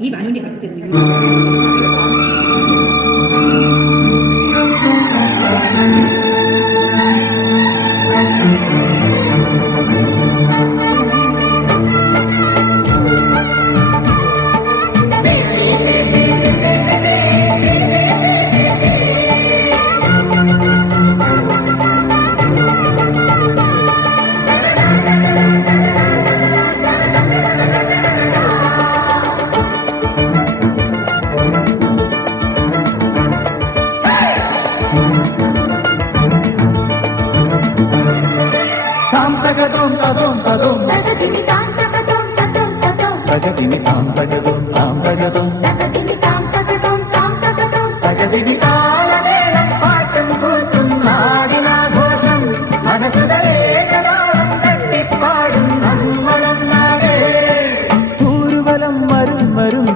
ഈ ബാനുവിന്റെ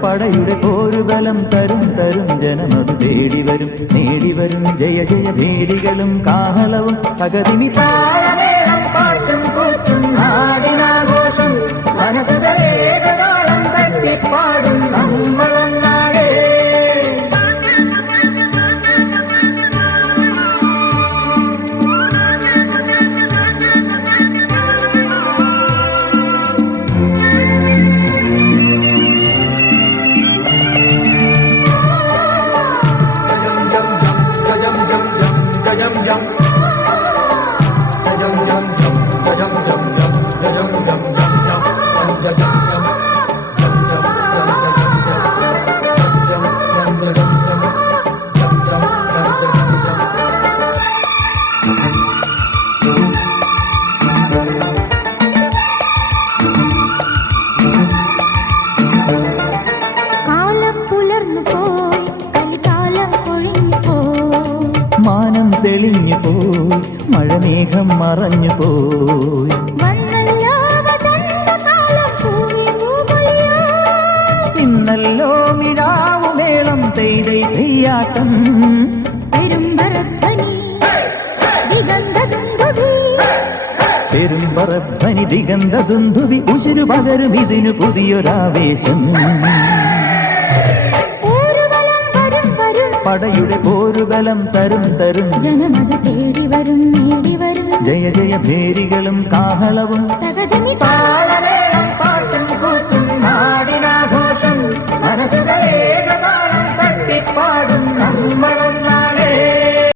പടയുടെ പോരുബലം തരും തരും ജനമതു തേടിവരും നേടിവരും ജയ ജയ ഭേരികളും കാഹളവും പകതിനി താളമേളം പാട്ടും കൂത്തും നാടിനാഘോഷം മനസ്സുകളേകതാളം തട്ടിപ്പാടും നമ്മളൊന്നാടേ. മാനം തെളിഞ്ഞു പോയി മഴമേഘം മറഞ്ഞു പോയി ഇന്നല്ലോ മിഴാവുമേളം തെയ്തൈ തെയ്യാട്ടം പെരുമ്പറധ്വനി ദിഗന്ധ ദുന്ദുവി ഉശിരു പകരും ഇതിനു പുതിയൊരാവേശം. പടയുടെ പോരുബലം തരും തരും ജനമത് തേടി വരും നേടി വരും ജയ ജയ ഭേരികളും കാഹളവും തകതിനി